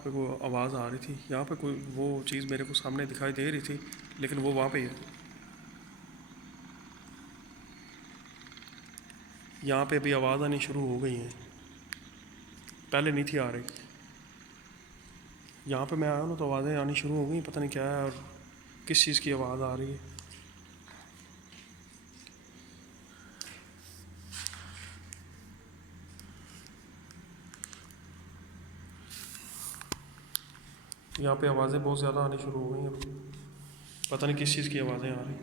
पे कोई आवाज़ आ रही थी, यहाँ पे कोई वो चीज़ मेरे को सामने दिखाई दे रही थी, लेकिन वो वहाँ पे ही है। यहाँ पे अभी आवाज़ आनी शुरू हो गई है, पहले नहीं थी आ रही। यहाँ पे मैं आया ना तो आवाज़ें आनी शुरू हो गई, पता नहीं क्या है और किस चीज़ की आवाज़ आ रही है। यहाँ पे आवाज़ें बहुत ज़्यादा आनी शुरू हो गई अब, पता नहीं किस चीज़ की आवाज़ें आ रही।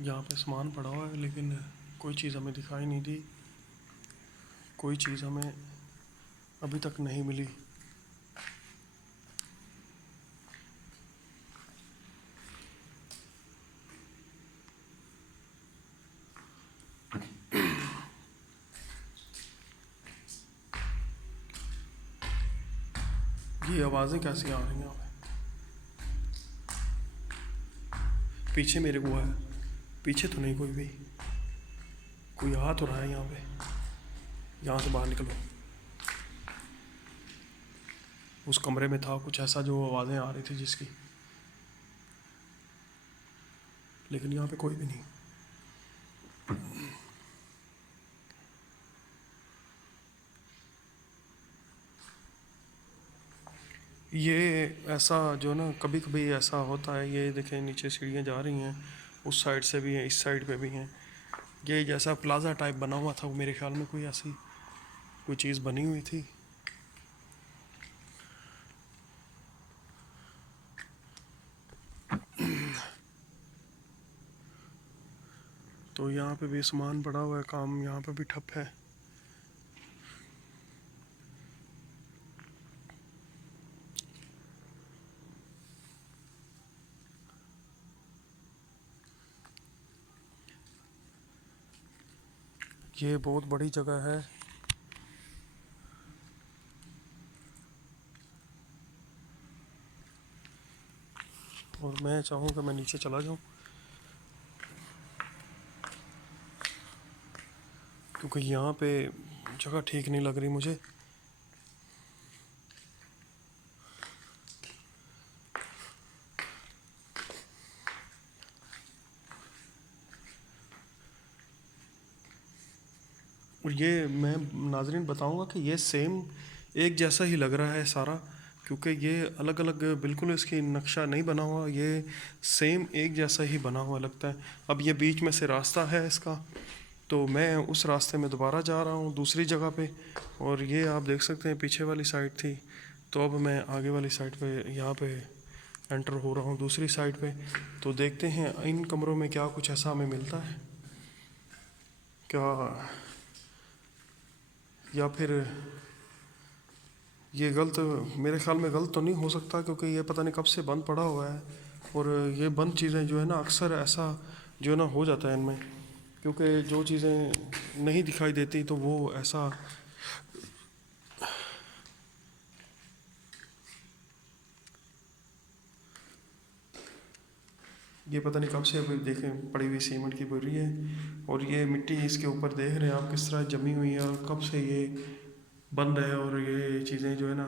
यहाँ पे सामान पड़ा हुआ है लेकिन कोई चीज़ हमें दिखाई नहीं दी, कोई चीज़ हमें अभी तक नहीं मिली। ये आवाज़ें कैसी आ रही हैं हमें? पीछे मेरे को है, पीछे तो नहीं कोई भी, कोई आ तो रहा है यहाँ पे। यहाँ से बाहर निकलो। उस कमरे में था कुछ ऐसा जो आवाज़ें आ रही थी जिसकी, लेकिन यहाँ पे कोई भी नहीं। ये ऐसा जो ना कभी कभी ऐसा होता है, ये देखें नीचे सीढ़ियाँ जा रही हैं, उस साइड से भी हैं, इस साइड पे भी हैं। ये जैसा प्लाजा टाइप बना हुआ था, वो मेरे ख्याल में कोई ऐसी कोई चीज़ बनी हुई थी। तो यहाँ पे भी सामान पड़ा हुआ है, काम यहाँ पे भी ठप है। ये बहुत बड़ी जगह है। और मैं चाहूँगा मैं नीचे चला जाऊँ, क्योंकि यहाँ पे जगह ठीक नहीं लग रही मुझे। और ये मैं नाजरीन बताऊँगा कि ये सेम एक जैसा ही लग रहा है सारा, क्योंकि ये अलग अलग बिल्कुल इसकी नक्शा नहीं बना हुआ, ये सेम एक जैसा ही बना हुआ लगता है। अब ये बीच में से रास्ता है इसका, तो मैं उस रास्ते में दोबारा जा रहा हूँ दूसरी जगह पे, और ये आप देख सकते हैं पीछे वाली साइड थी, तो अब मैं आगे वाली साइड पे यहाँ पे एंटर हो रहा हूँ दूसरी साइड पे। तो देखते हैं इन कमरों में क्या कुछ ऐसा हमें मिलता है क्या, या फिर ये गलत, मेरे ख्याल में गलत तो नहीं हो सकता, क्योंकि ये पता नहीं कब से बंद पड़ा हुआ है। और ये बंद चीज़ें जो है ना, अक्सर ऐसा जो है ना हो जाता है इनमें, क्योंकि जो चीज़ें नहीं दिखाई देती तो वो ऐसा। ये पता नहीं कब से अभी देखें पड़ी हुई सीमेंट की बोरी है, और ये मिट्टी इसके ऊपर देख रहे हैं आप किस तरह जमी हुई है, और कब से ये बंद है। और ये चीज़ें जो है ना,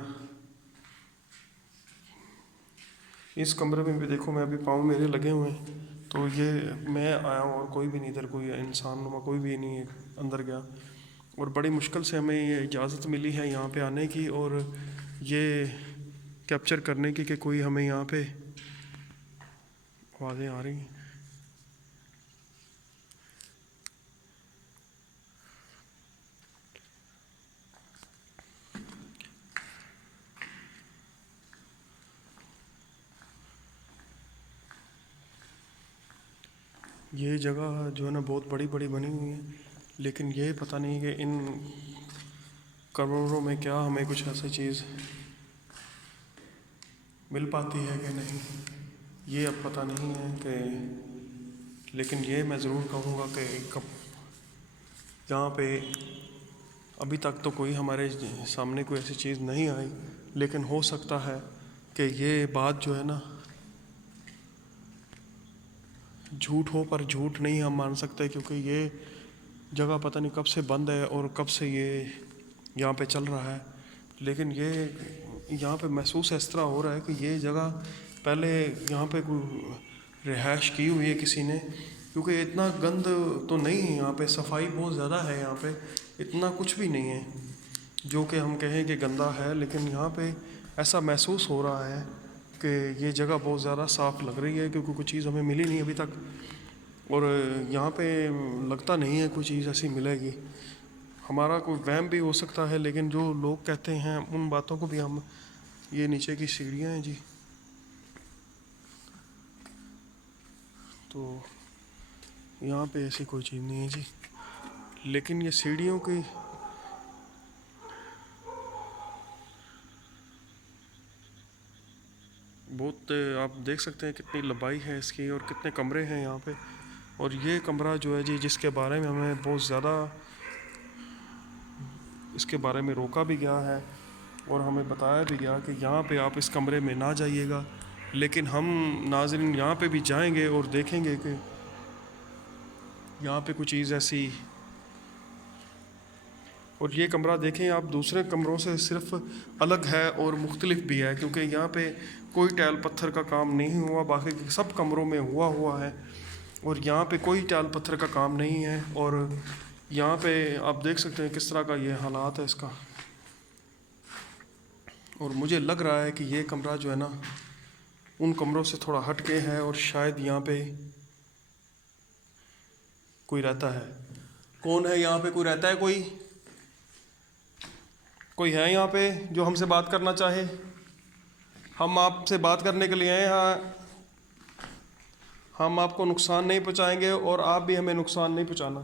इस कमरे में भी देखो, मैं अभी पाँव मेरे लगे हुए हैं, तो ये मैं आया हूँ और कोई भी नहीं इधर, कोई इंसान नुमा कोई भी नहीं है अंदर गया। और बड़ी मुश्किल से हमें ये इजाज़त मिली है यहाँ पे आने की, और ये कैप्चर करने की कि कोई हमें यहाँ पे आवाज़ें आ रही हैं। ये जगह जो है ना बहुत बड़ी बड़ी बनी हुई है, लेकिन ये पता नहीं कि इन करोड़ों में क्या हमें कुछ ऐसी चीज़ मिल पाती है कि नहीं, ये अब पता नहीं है कि लेकिन ये मैं ज़रूर कहूँगा कि कब यहाँ पे अभी तक तो कोई हमारे सामने कोई ऐसी चीज़ नहीं आई, लेकिन हो सकता है कि ये बात जो है ना झूठ हो, पर झूठ नहीं हम मान सकते, क्योंकि ये जगह पता नहीं कब से बंद है और कब से ये यहाँ पे चल रहा है। लेकिन ये यहाँ पे महसूस इस तरह हो रहा है कि ये जगह पहले यहाँ पे कोई रिहाइश की हुई है किसी ने, क्योंकि इतना गंद तो नहीं है यहाँ पे, सफाई बहुत ज़्यादा है यहाँ पे, इतना कुछ भी नहीं है जो कि हम कहें कि गंदा है। लेकिन यहाँ पे ऐसा महसूस हो रहा है कि ये जगह बहुत ज़्यादा साफ़ लग रही है, क्योंकि कोई चीज़ हमें मिली नहीं अभी तक, और यहाँ पे लगता नहीं है कोई चीज़ ऐसी मिलेगी। हमारा कोई वहम भी हो सकता है, लेकिन जो लोग कहते हैं उन बातों को भी हम, ये नीचे की सीढ़ियाँ हैं जी, तो यहाँ पे ऐसी कोई चीज़ नहीं है जी। लेकिन ये सीढ़ियों की बहुत, आप देख सकते हैं कितनी लंबाई है इसकी और कितने कमरे हैं यहाँ पे। और ये कमरा जो है जी, जिसके बारे में हमें बहुत ज़्यादा इसके बारे में रोका भी गया है और हमें बताया भी गया कि यहाँ पे आप इस कमरे में ना जाइएगा, लेकिन हम नाज़रीन यहाँ पे भी जाएंगे और देखेंगे कि यहाँ पे कुछ चीज़ ऐसी। और ये कमरा देखें आप, दूसरे कमरों से सिर्फ अलग है और मुख्तलिफ भी है, क्योंकि यहाँ पे कोई टाइल पत्थर का काम नहीं हुआ, बाकी के सब कमरों में हुआ है, और यहाँ पे कोई टाइल पत्थर का काम नहीं है। और यहाँ पे आप देख सकते हैं किस तरह का ये हालात है इसका। और मुझे लग रहा है कि ये कमरा जो है ना उन कमरों से थोड़ा हट के है, और शायद यहाँ पे कोई रहता है। कौन है यहाँ पे? कोई रहता है? कोई है यहाँ पे जो हमसे बात करना चाहे? हम आपसे बात करने के लिए आए हैं, हम आपको नुकसान नहीं पहुँचाएंगे और आप भी हमें नुकसान नहीं पहुँचाना।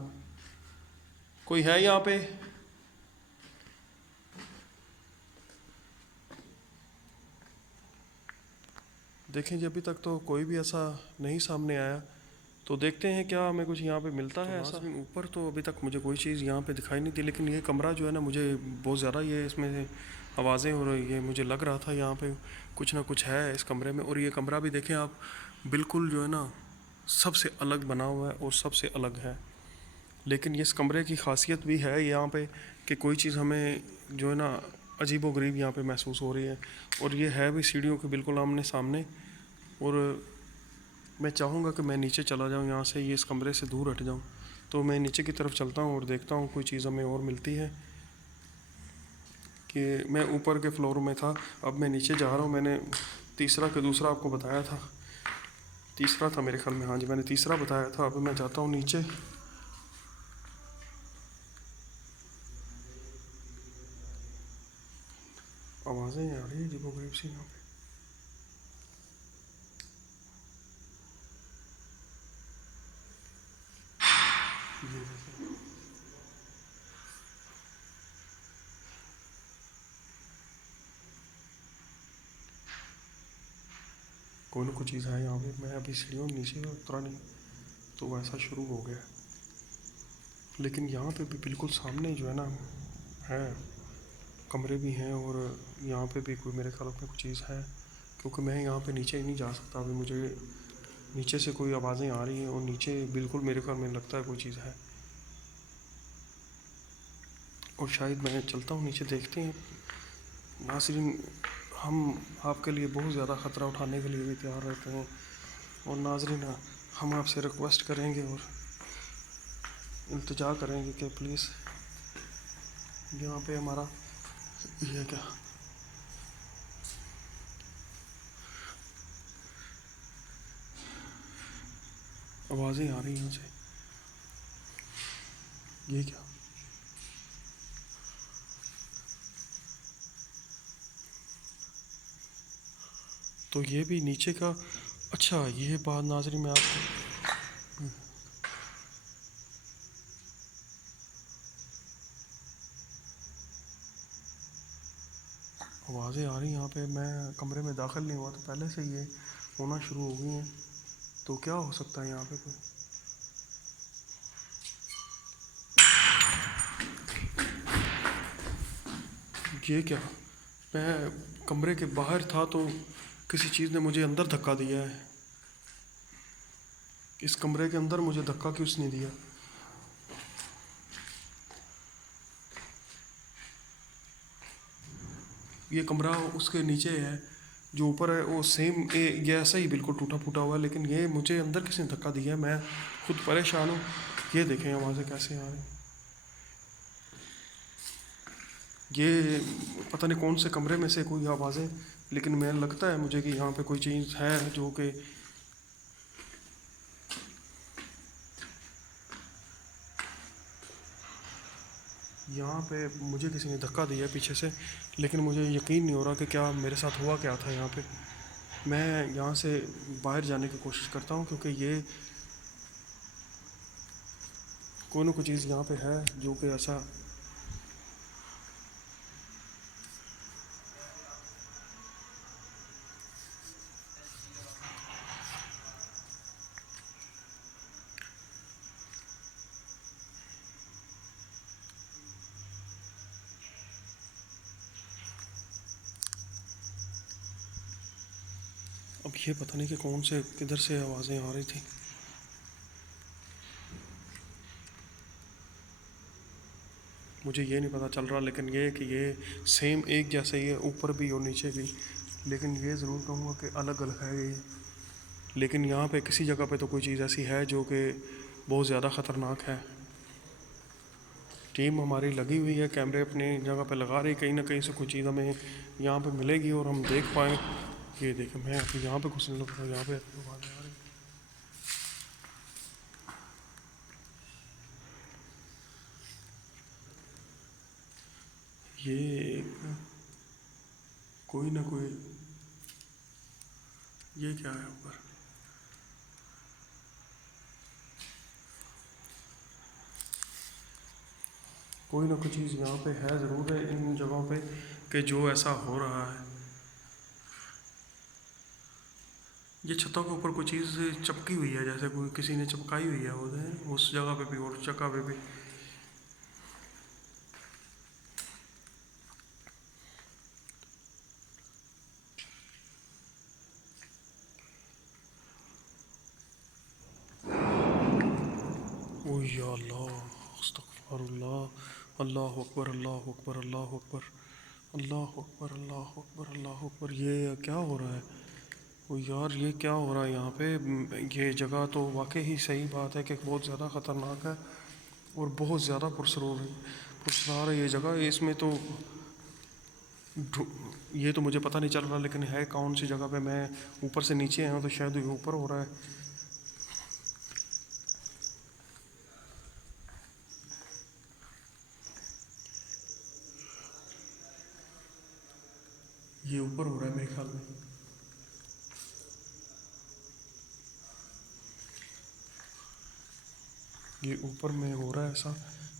कोई है यहाँ पे? देखें जी, अभी तक तो कोई भी ऐसा नहीं सामने आया, तो देखते हैं क्या हमें कुछ यहाँ पे मिलता है ऐसा। ऊपर तो अभी तक मुझे कोई चीज़ यहाँ पे दिखाई नहीं दी, लेकिन ये कमरा जो है ना, मुझे बहुत ज़्यादा ये इसमें आवाज़ें हो रही है, मुझे लग रहा था यहाँ पे कुछ ना कुछ है इस कमरे में। और ये कमरा भी देखें आप, बिल्कुल जो है ना सबसे अलग बना हुआ है और सबसे अलग है। लेकिन ये इस कमरे की खासियत भी है यहाँ पे कि कोई चीज़ हमें जो है ना अजीबो गरीब यहाँ पे महसूस हो रही है। और ये है भी सीढ़ियों के बिल्कुल आमने सामने। और मैं चाहूँगा कि मैं नीचे चला जाऊँ यहाँ से, ये इस कमरे से दूर हट जाऊँ। तो मैं नीचे की तरफ चलता हूँ और देखता हूँ कोई चीज़ हमें और मिलती है। कि मैं ऊपर के फ्लोर में था, अब मैं नीचे जा रहा हूँ। मैंने तीसरा के दूसरा आपको बताया था, तीसरा था मेरे ख्याल में, हाँ जी मैंने तीसरा बताया था। अब मैं जाता हूँ नीचे। आवाज़ें आ रही है अजीबो गरीब सी यहाँ पे। ये देखिए, कोई ना कोई चीज़ है यहाँ पे। मैं अभी सीढ़ियों नीचे उतरा नहीं तो वैसा शुरू हो गया। लेकिन यहाँ पे भी बिल्कुल सामने जो है ना है, कमरे भी हैं, और यहाँ पे भी कोई मेरे ख्याल में कुछ चीज़ है, क्योंकि मैं यहाँ पे नीचे नहीं जा सकता। अभी मुझे नीचे से कोई आवाज़ें आ रही हैं और नीचे बिल्कुल मेरे ख्याल में लगता है कोई चीज़ है। और शायद मैं चलता हूँ नीचे, देखते हैं। नाज़रीन, हम आपके लिए बहुत ज़्यादा ख़तरा उठाने के लिए भी तैयार रहते हैं। और नाज़रीन, हम आपसे रिक्वेस्ट करेंगे और इल्तिजा करेंगे कि प्लीज़ यहाँ पे हमारा ये क्या आवाज़ें आ रही हैं यहाँ से, ये क्या? तो ये भी नीचे का, अच्छा ये बात नाज़रीन मैं आपको, आवाज़ें आ रही हैं यहाँ पे। मैं कमरे में दाखिल नहीं हुआ तो पहले से ये होना शुरू हो गई हैं। तो क्या हो सकता है यहाँ पे? कोई ये क्या? मैं कमरे के बाहर था तो किसी चीज़ ने मुझे अंदर धक्का दिया है। इस कमरे के अंदर मुझे धक्का किसने दिया? ये कमरा उसके नीचे है, जो ऊपर है वो सेम ये ऐसा ही बिल्कुल टूटा फूटा हुआ है, लेकिन ये मुझे अंदर किसने धक्का दिया है, मैं खुद परेशान हूँ। ये देखें आवाज़ें कैसे आ रही हैं। ये पता नहीं कौन से कमरे में से कोई आवाज़ें, लेकिन मैं लगता है मुझे कि यहाँ पे कोई चीज़ है जो कि यहाँ पे मुझे किसी ने धक्का दिया है पीछे से, लेकिन मुझे यकीन नहीं हो रहा कि क्या मेरे साथ हुआ क्या था यहाँ पे। मैं यहाँ से बाहर जाने की कोशिश करता हूँ, क्योंकि ये कोई ना कोई चीज़ यहाँ पे है जो कि ऐसा। अब ये पता नहीं कि कौन से किधर से आवाज़ें आ रही थी। मुझे ये नहीं पता चल रहा, लेकिन ये कि ये सेम एक जैसा ही है, ऊपर भी और नीचे भी। लेकिन ये ज़रूर कहूँगा कि अलग अलग है ये। लेकिन यहाँ पे किसी जगह पे तो कोई चीज़ ऐसी है जो कि बहुत ज़्यादा ख़तरनाक है। टीम हमारी लगी हुई है, कैमरे अपनी जगह पे लगा रही, कहीं ना कहीं से कोई चीज़ हमें यहाँ पे मिलेगी और हम देख पाएँ। ये देखें, मैं अभी यहाँ पे घुसने लगा, यहाँ पे आवाज़ें आ रही। ये कोई ना कोई, ये क्या है ऊपर? कोई ना कोई चीज़ यहाँ पे है ज़रूर है इन जगहों पे, कि जो ऐसा हो रहा है। ये छतों के ऊपर कोई चीज़ चिपकी हुई है, जैसे कोई किसी ने चिपकाई हुई है उस जगह पे भी और उस जगह पे भी। ओ या अल्लाह, अस्तगफिरुल्लाह, अल्लाह अकबर, अल्लाह अकबर, अल्लाह अकबर, अल्लाह अकबर, अल्लाह अकबर, अल्लाह अकबर। ये क्या हो रहा है? ओ यार, ये क्या हो रहा है यहाँ पे? ये जगह तो वाकई ही सही बात है कि बहुत ज़्यादा ख़तरनाक है और बहुत ज़्यादा पुरस्कार है ये जगह। इसमें तो ये तो मुझे पता नहीं चल रहा, लेकिन है कौन सी जगह पे? मैं ऊपर से नीचे आया हूँ तो शायद ये ऊपर हो रहा है। ये ऊपर हो रहा है मेरे ख्याल में। ये ऊपर में हो रहा है ऐसा,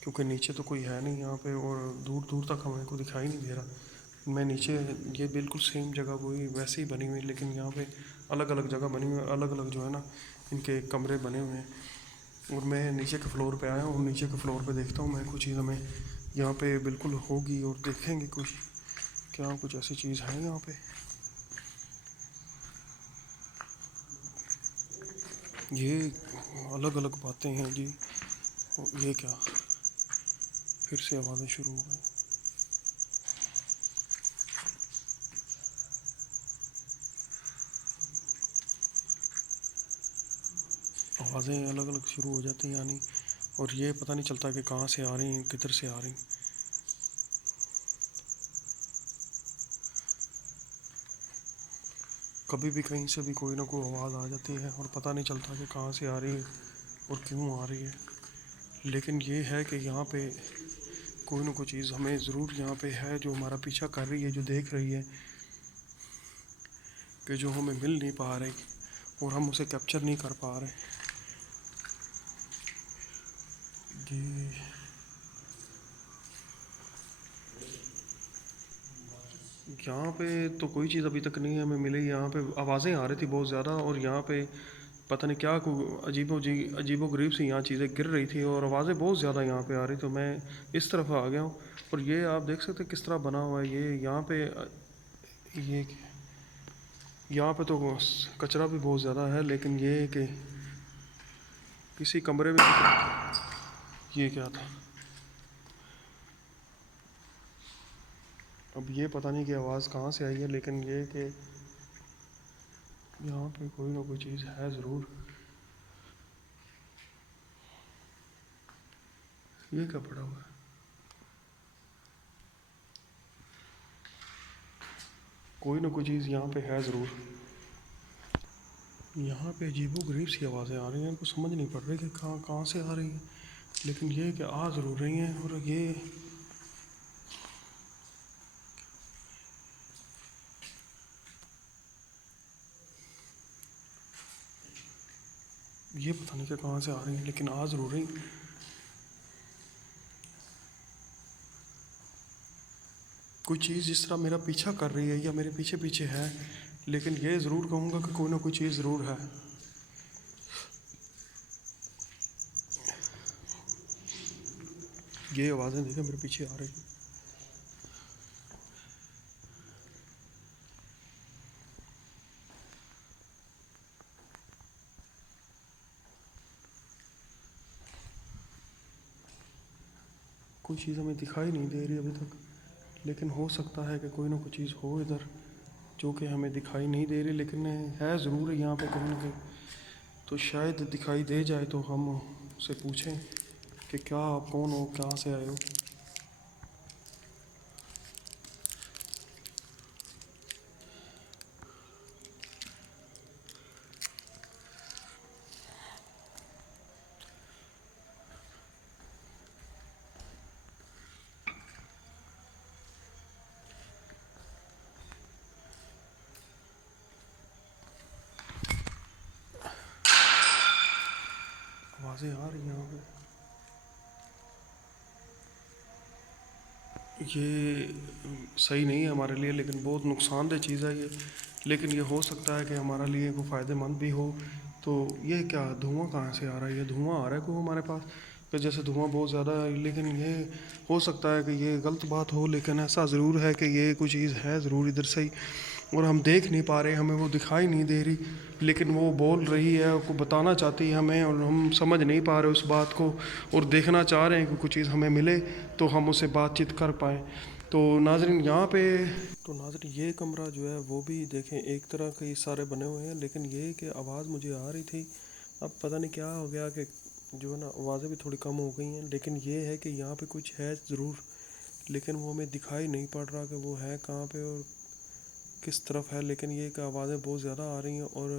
क्योंकि नीचे तो कोई है नहीं यहाँ पे और दूर दूर तक हमें को दिखाई नहीं दे रहा। मैं नीचे, ये बिल्कुल सेम जगह वही वैसे ही बनी हुई, लेकिन यहाँ पे अलग अलग जगह बनी हुई है, अलग अलग जो है ना इनके कमरे बने हुए हैं। और मैं नीचे के फ्लोर पे आया हूँ, नीचे के फ्लोर पे देखता हूँ मैं कुछ चीज़ हमें यहाँ पे बिल्कुल होगी और देखेंगे कुछ, क्या कुछ ऐसी चीज़ है यहाँ पे। ये अलग अलग बातें हैं जी। ये क्या, फिर से आवाज़ें शुरू हो गई। आवाज़ें अलग अलग शुरू हो जाती हैं यानी, और ये पता नहीं चलता कि कहाँ से आ रही हैं, किधर से आ रही। कभी भी कहीं से भी कोई ना कोई आवाज़ आ जाती है और पता नहीं चलता कि कहाँ से आ रही है और क्यों आ रही है। लेकिन ये है कि यहाँ पे कोई ना कोई चीज़ हमें ज़रूर यहाँ पे है जो हमारा पीछा कर रही है, जो देख रही है, कि जो हमें मिल नहीं पा रही और हम उसे कैप्चर नहीं कर पा रहे। ये यहाँ पे तो कोई चीज़ अभी तक नहीं हमें मिली। यहाँ पे आवाज़ें आ रही थी बहुत ज़्यादा, और यहाँ पे पता नहीं क्या अजीबो गरीब सी यहाँ चीज़ें गिर रही थी और आवाज़ें बहुत ज़्यादा यहाँ पे आ रही, तो मैं इस तरफ आ गया हूँ। और ये आप देख सकते हैं किस तरह बना हुआ है ये यहाँ पे। ये यहाँ पे तो कचरा भी बहुत ज़्यादा है, लेकिन ये है कि किसी कमरे में ये क्या था। अब ये पता नहीं कि आवाज़ कहाँ से आई है, लेकिन ये कि यहाँ पे कोई ना कोई चीज़ है ज़रूर। ये क्या पड़ा हुआ है? कोई ना कोई चीज़ यहाँ पे है ज़रूर। यहाँ पे अजीबो-गरीब सी आवाज़ें आ रही हैं, इनको समझ नहीं पड़ रही कि कहाँ कहाँ से आ रही हैं, लेकिन ये कि आ ज़रूर रही हैं। और ये पता नहीं कि कहाँ से आ रही हैं, लेकिन आ ज़रूर रही हैं। कोई चीज़ जिस तरह मेरा पीछा कर रही है या मेरे पीछे पीछे है, लेकिन ये ज़रूर कहूँगा कि कोई ना कोई चीज़ ज़रूर है। ये आवाज़ें देखिए मेरे पीछे आ रही हैं। कोई चीज़ हमें दिखाई नहीं दे रही अभी तक, लेकिन हो सकता है कि कोई ना कोई चीज़ हो इधर जो कि हमें दिखाई नहीं दे रही, लेकिन है ज़रूर यहाँ पे कहीं ना कहीं। तो शायद दिखाई दे जाए तो हम उससे पूछें कि क्या आप कौन हो, कहाँ से आए हो। आवाज़ें आ रही हैं यहाँ पे। ये सही नहीं है हमारे लिए, लेकिन बहुत नुकसानदेह चीज़ है ये। लेकिन ये हो सकता है कि हमारे लिए कोई फ़ायदेमंद भी हो। तो ये क्या धुआं कहाँ से आ रहा है? ये धुआं आ रहा है कोई हमारे पास, कि जैसे धुआं बहुत ज़्यादा है, लेकिन ये हो सकता है कि ये गलत बात हो, लेकिन ऐसा ज़रूर है कि ये कोई चीज़ है ज़रूर इधर से ही, और हम देख नहीं पा रहे, हमें वो दिखाई नहीं दे रही, लेकिन वो बोल रही है, को बताना चाहती है हमें, और हम समझ नहीं पा रहे उस बात को, और देखना चाह रहे हैं कि कुछ चीज़ हमें मिले तो हम उससे बातचीत कर पाएँ। तो नाज़रीन यहाँ पे, तो नाज़रीन ये कमरा जो है वो भी देखें एक तरह के सारे बने हुए हैं, लेकिन ये कि आवाज़ मुझे आ रही थी, अब पता नहीं क्या हो गया कि जो है ना आवाज़ें भी थोड़ी कम हो गई हैं। लेकिन ये है कि यहाँ पे कुछ है ज़रूर, लेकिन वो हमें दिखाई नहीं पड़ रहा कि वो है कहाँ पे और किस तरफ है। लेकिन ये कि आवाज़ें बहुत ज़्यादा आ रही हैं और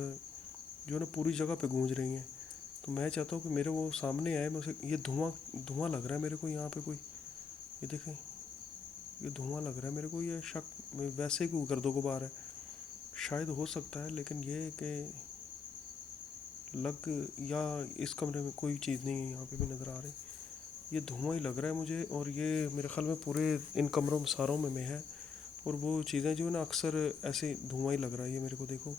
जो है ना पूरी जगह पे गूंज रही हैं। तो मैं चाहता हूँ कि मेरे वो सामने आए, मैं उसे, ये धुआं धुआं लग रहा है मेरे को यहाँ पे कोई, ये देखें, ये धुआं लग रहा है मेरे को, ये शक वैसे ही कोई गर्दो गुबार है, शायद हो सकता है। लेकिन ये कि लग, या इस कमरे में कोई चीज़ नहीं है यहाँ पे भी नज़र आ रही, ये धुआं ही लग रहा है मुझे। और ये मेरे ख्याल में पूरे इन कमरों में सारों में है, और वो चीज़ें जो है ना अक्सर ऐसे धुआं ही लग रहा है ये मेरे को। देखो,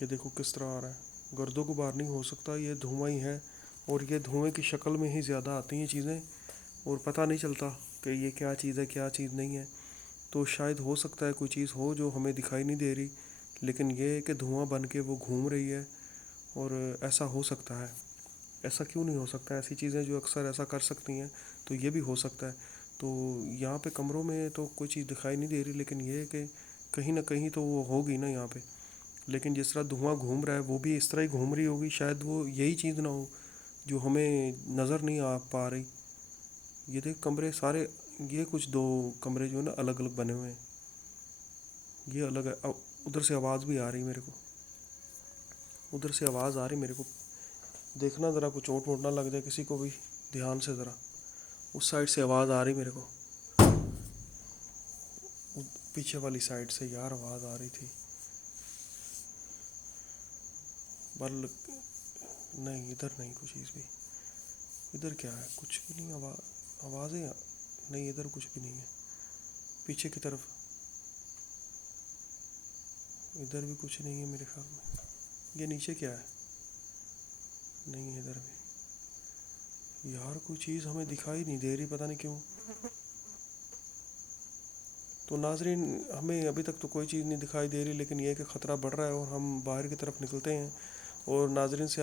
ये देखो किस तरह आ रहा है, गर्दो गुबार नहीं हो सकता, ये धुआं ही है। और ये धुएं की शक्ल में ही ज़्यादा आती हैं चीज़ें, और पता नहीं चलता कि ये क्या चीज़ है क्या चीज़ नहीं है। तो शायद हो सकता है कोई चीज़ हो जो हमें दिखाई नहीं दे रही, लेकिन ये है कि धुआं बन के वो घूम रही है। और ऐसा हो सकता है, ऐसा क्यों नहीं हो सकता, ऐसी चीज़ें जो अक्सर ऐसा कर सकती हैं, तो ये भी हो सकता है। तो यहाँ पे कमरों में तो कोई चीज़ दिखाई नहीं दे रही, लेकिन ये है कि कहीं ना कहीं तो वो होगी ना यहाँ पे। लेकिन जिस तरह धुआं घूम रहा है वो भी इस तरह ही घूम रही होगी, शायद वो यही चीज़ ना हो जो हमें नज़र नहीं आ पा रही। ये देख कमरे सारे, ये कुछ दो कमरे जो है ना अलग अलग बने हुए हैं, ये अलग है। उधर से आवाज़ भी आ रही मेरे को, उधर से आवाज़ आ रही मेरे को। देखना ज़रा कुछ चोट वोट ना लग जाए किसी को भी, ध्यान से ज़रा। उस साइड से आवाज़ आ रही मेरे को, पीछे वाली साइड से यार आवाज़ आ रही थी। बल नहीं, इधर नहीं कुछ चीज़ भी, इधर क्या है, कुछ भी नहीं, आवाज़ें नहीं, इधर कुछ भी नहीं है। पीछे की तरफ इधर भी कुछ नहीं है मेरे ख्याल में। ये नीचे क्या है, नहीं है इधर भी यार, कोई चीज़ हमें दिखाई नहीं दे रही, पता नहीं क्यों। तो नाजरीन, हमें अभी तक तो कोई चीज़ नहीं दिखाई दे रही, लेकिन यह कि ख़तरा बढ़ रहा है और हम बाहर की तरफ निकलते हैं। और नाजरीन से